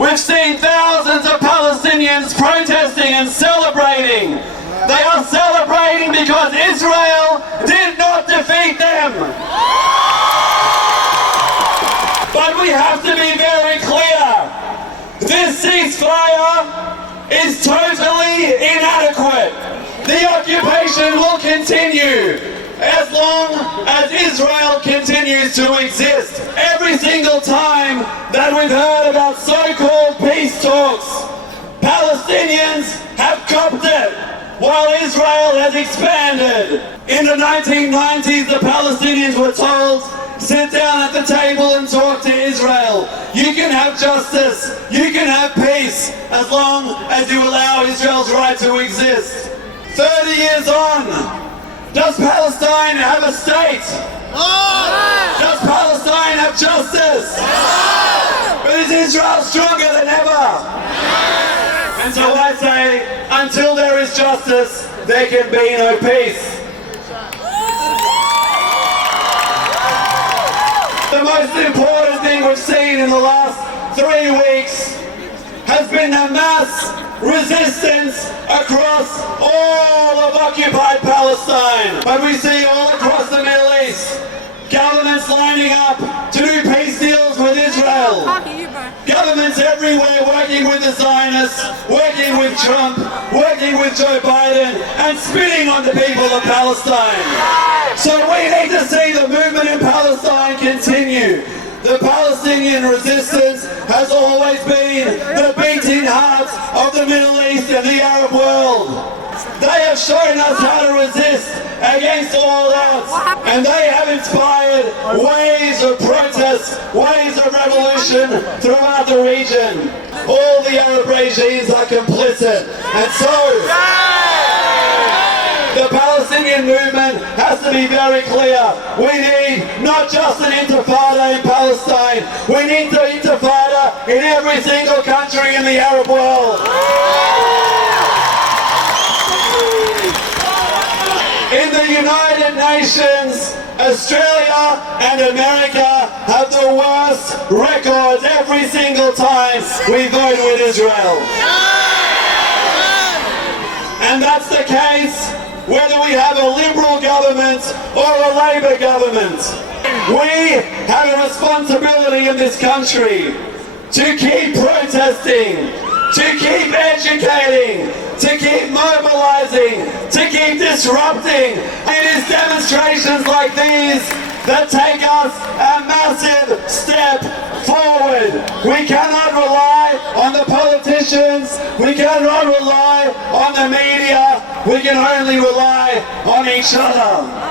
We've seen thousands of Palestinians protesting and celebrating. They are celebrating because Israel did not defeat them. But we have to be very clear. This ceasefire is totally inadequate. The occupation will continue as long as Israel continues to exist. Every single time that we've heard about so-called peace talks, Palestinians have copped it, while Israel has expanded. In the 1990s, the Palestinians were told, sit down at the table and talk to Israel. You can have justice, you can have peace, as long as you allow Israel's right to exist. 30 years on, does Palestine have a state? Does Palestine have justice? But is Israel stronger than ever? And so I say, until there is justice, there can be no peace. The most important thing we've seen in the last 3 weeks has been the mass resistance across all of occupied Palestine. But we see all across the Middle East, governments lining up to do peace deals with Israel. Governments everywhere working with the Zionists, working with Trump, working with Joe Biden, and spitting on the people of Palestine. So we need to see the movement in Palestine continue. The Palestinian resistance has always been the beating heart of the Middle East and the Arab world. They have shown us how to resist against all odds, and they have inspired waves of protest, waves of revolution throughout the region. All the Arab regimes are complicit, and so the Palestinian movement has to be very clear. We need not just an intifada in Palestine, we need the intifada in every single country in the Arab world. In the United Nations, Australia and America have the worst records every single time we vote with Israel. And that's the case whether we have a Liberal government or a Labor government. We have a responsibility in this country to keep protesting, to keep educating, to keep mobilizing, to keep disrupting. It is demonstrations like these that take us a massive step forward. We cannot rely on the politicians, we cannot rely on the media, we can only rely on each other.